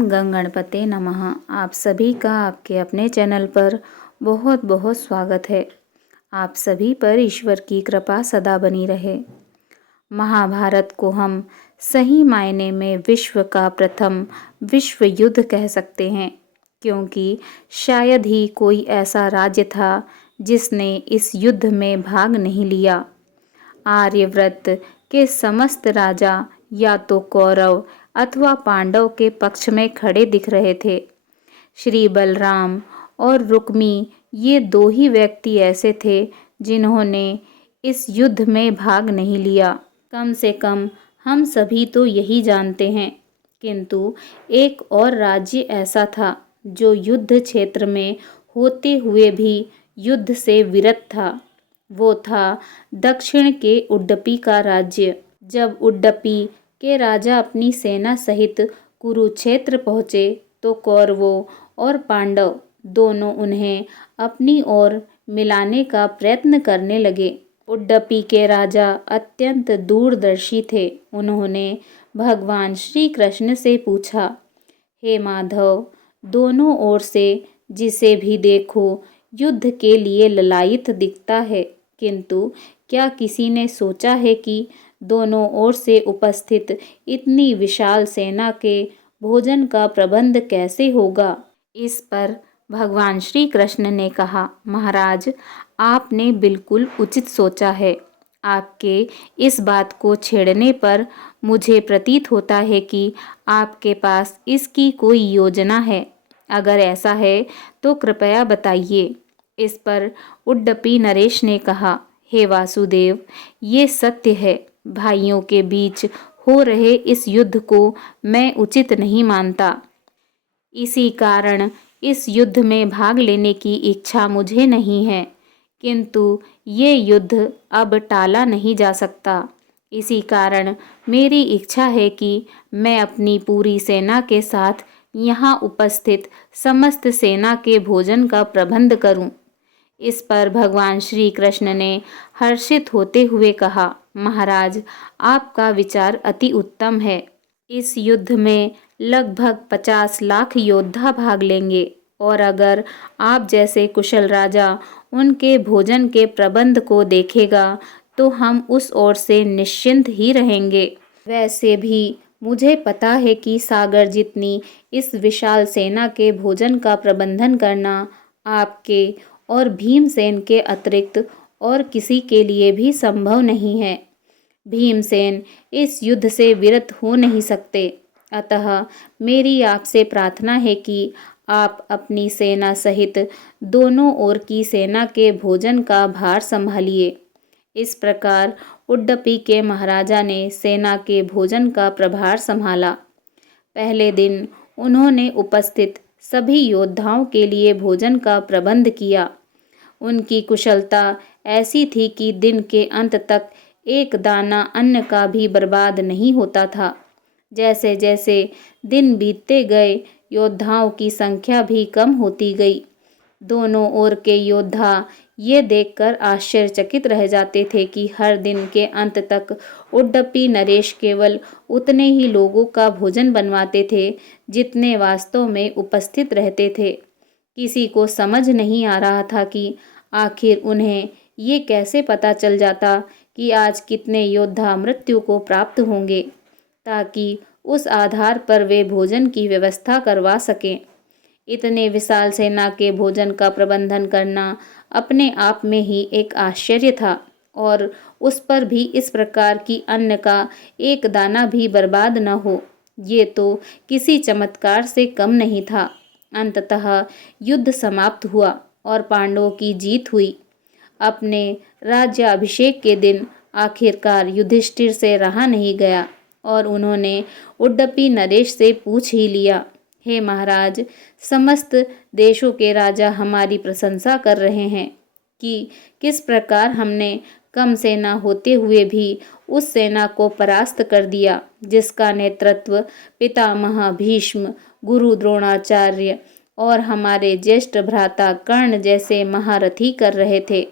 ओम गं गणपते नमः। आप सभी का आपके अपने चैनल पर बहुत बहुत स्वागत है। आप सभी पर ईश्वर की कृपा सदा बनी रहे। महाभारत को हम सही मायने में विश्व का प्रथम विश्व युद्ध कह सकते हैं, क्योंकि शायद ही कोई ऐसा राज्य था जिसने इस युद्ध में भाग नहीं लिया। आर्यव्रत के समस्त राजा या तो कौरव अथवा पांडव के पक्ष में खड़े दिख रहे थे। श्री बलराम और रुक्मी ये दो ही व्यक्ति ऐसे थे जिन्होंने इस युद्ध में भाग नहीं लिया। कम से कम हम सभी तो यही जानते हैं, किंतु एक और राज्य ऐसा था जो युद्ध क्षेत्र में होते हुए भी युद्ध से विरत था। वो था दक्षिण के उडुपी का राज्य। जब उडुपी के राजा अपनी सेना सहित कुरुक्षेत्र पहुँचे तो कौरवों और पांडव दोनों उन्हें अपनी ओर मिलाने का प्रयत्न करने लगे। उडुपी के राजा अत्यंत दूरदर्शी थे। उन्होंने भगवान श्री कृष्ण से पूछा, हे माधव, दोनों ओर से जिसे भी देखो युद्ध के लिए ललायित दिखता है, किंतु क्या किसी ने सोचा है कि दोनों ओर से उपस्थित इतनी विशाल सेना के भोजन का प्रबंध कैसे होगा? इस पर भगवान श्री कृष्ण ने कहा, महाराज, आपने बिल्कुल उचित सोचा है। आपके इस बात को छेड़ने पर मुझे प्रतीत होता है कि आपके पास इसकी कोई योजना है। अगर ऐसा है तो कृपया बताइए। इस पर उडुपी नरेश ने कहा, हे वासुदेव, ये सत्य है। भाइयों के बीच हो रहे इस युद्ध को मैं उचित नहीं मानता। इसी कारण इस युद्ध में भाग लेने की इच्छा मुझे नहीं है, किंतु ये युद्ध अब टाला नहीं जा सकता। इसी कारण मेरी इच्छा है कि मैं अपनी पूरी सेना के साथ यहाँ उपस्थित समस्त सेना के भोजन का प्रबंध करूं। इस पर भगवान श्री कृष्ण ने हर्षित होते हुए कहा, महाराज, आपका विचार अति उत्तम है। इस युद्ध में लगभग 50 लाख योद्धा भाग लेंगे और अगर आप जैसे कुशल राजा उनके भोजन के प्रबंध को देखेगा तो हम उस ओर से निश्चिंत ही रहेंगे। वैसे भी मुझे पता है कि सागर जितनी इस विशाल सेना के भोजन का प्रबंधन करना आपके और भीमसेन के अतिरिक्त और किसी के लिए भी संभव नहीं है। भीमसेन इस युद्ध से विरत हो नहीं सकते। अतः मेरी आपसे प्रार्थना है कि आप अपनी सेना सहित दोनों ओर की सेना के भोजन का भार संभालिए। इस प्रकार उडुपी के महाराजा ने सेना के भोजन का प्रभार संभाला। पहले दिन उन्होंने उपस्थित सभी योद्धाओं के लिए भोजन का प्रबंध किया। उनकी कुशलता ऐसी थी कि दिन के अंत तक एक दाना अन्न का भी बर्बाद नहीं होता था। जैसे जैसे दिन बीतते गए, योद्धाओं की संख्या भी कम होती गई। दोनों ओर के योद्धा ये देखकर आश्चर्यचकित रह जाते थे कि हर दिन के अंत तक उडुपी नरेश केवल उतने ही लोगों का भोजन बनवाते थे जितने वास्तव में उपस्थित रहते थे। किसी को समझ नहीं आ रहा था कि आखिर उन्हें ये कैसे पता चल जाता कि आज कितने योद्धा मृत्यु को प्राप्त होंगे, ताकि उस आधार पर वे भोजन की व्यवस्था करवा सकें। इतने विशाल सेना के भोजन का प्रबंधन करना अपने आप में ही एक आश्चर्य था, और उस पर भी इस प्रकार की अन्न का एक दाना भी बर्बाद न हो, ये तो किसी चमत्कार से कम नहीं था। अंततः युद्ध समाप्त हुआ और पांडवों की जीत हुई। अपने राज्याभिषेक के दिन आखिरकार युधिष्ठिर से रहा नहीं गया और उन्होंने उडुपी नरेश से पूछ ही लिया, हे महाराज, समस्त देशों के राजा हमारी प्रशंसा कर रहे हैं कि किस प्रकार हमने कम सेना होते हुए भी उस सेना को परास्त कर दिया जिसका नेतृत्व पितामह भीष्म, गुरु द्रोणाचार्य और हमारे ज्येष्ठ भ्राता कर्ण जैसे महारथी कर रहे थे।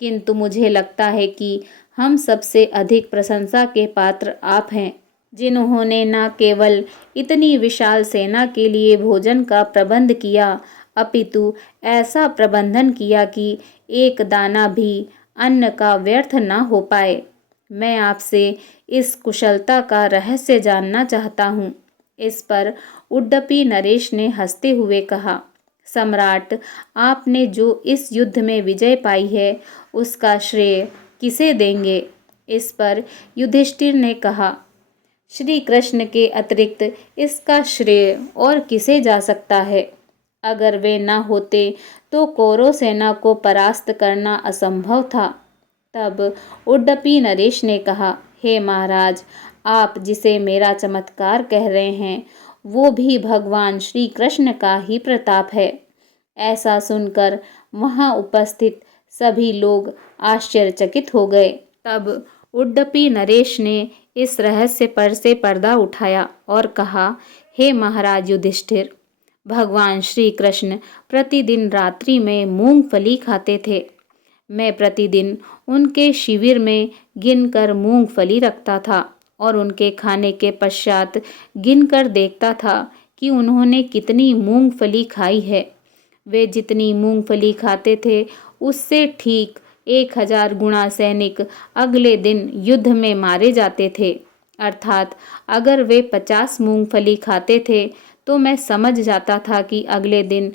किंतु मुझे लगता है कि हम सबसे अधिक प्रशंसा के पात्र आप हैं। जिन्होंने न केवल इतनी विशाल सेना के लिए भोजन का प्रबंध किया, अपितु ऐसा प्रबंधन किया कि एक दाना भी अन्न का व्यर्थ न हो पाए। मैं आपसे इस कुशलता का रहस्य जानना चाहता हूँ। इस पर उडुपी नरेश ने हंसते हुए कहा, सम्राट, आपने जो इस युद्ध में विजय पाई है, उसका श्रेय किसे देंगे? इस पर युधिष्ठिर ने कहा, श्री कृष्ण के अतिरिक्त इसका श्रेय और किसे जा सकता है? अगर वे न होते तो कौरव सेना को परास्त करना असंभव था। तब उडुपी नरेश ने कहा, हे महाराज, आप जिसे मेरा चमत्कार कह रहे हैं, वो भी भगवान श्री कृष्ण का ही प्रताप है। ऐसा सुनकर वहां उपस्थित सभी लोग आश्चर्यचकित हो गए। तब उडुपी नरेश ने इस रहस्य पर से पर्दा उठाया और कहा, हे महाराज युधिष्ठिर, भगवान श्री कृष्ण प्रतिदिन रात्रि में मूंगफली खाते थे। मैं प्रतिदिन उनके शिविर में गिनकर मूंगफली रखता था और उनके खाने के पश्चात गिनकर देखता था कि उन्होंने कितनी मूंगफली खाई है। वे जितनी मूंगफली खाते थे, उससे ठीक 1000 गुणा सैनिक अगले दिन युद्ध में मारे जाते थे। अर्थात अगर वे 50 मूंगफली खाते थे तो मैं समझ जाता था कि अगले दिन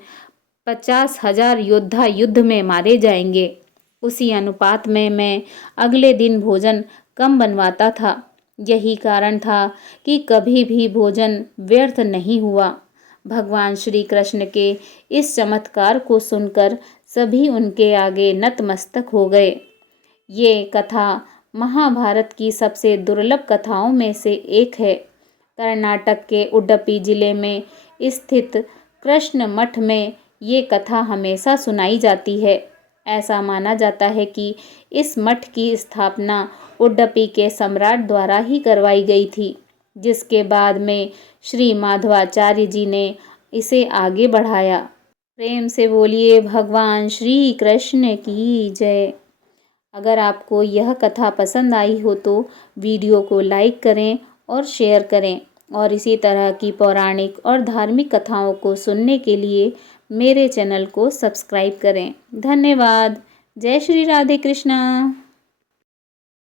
50,000 योद्धा युद्ध में मारे जाएंगे। उसी अनुपात में मैं अगले दिन भोजन कम बनवाता था। यही कारण था कि कभी भी भोजन व्यर्थ नहीं हुआ। भगवान श्री कृष्ण के इस चमत्कार को सुनकर सभी उनके आगे नतमस्तक हो गए। ये कथा महाभारत की सबसे दुर्लभ कथाओं में से एक है। कर्नाटक के उडुपी जिले में स्थित कृष्ण मठ में ये कथा हमेशा सुनाई जाती है। ऐसा माना जाता है कि इस मठ की स्थापना उडुपी के सम्राट द्वारा ही करवाई गई थी, जिसके बाद में श्री माधवाचार्य जी ने इसे आगे बढ़ाया। प्रेम से बोलिए भगवान श्री कृष्ण की जय। अगर आपको यह कथा पसंद आई हो तो वीडियो को लाइक करें और शेयर करें, और इसी तरह की पौराणिक और धार्मिक कथाओं को सुनने के लिए मेरे चैनल को सब्सक्राइब करें। धन्यवाद। जय श्री राधे कृष्णा।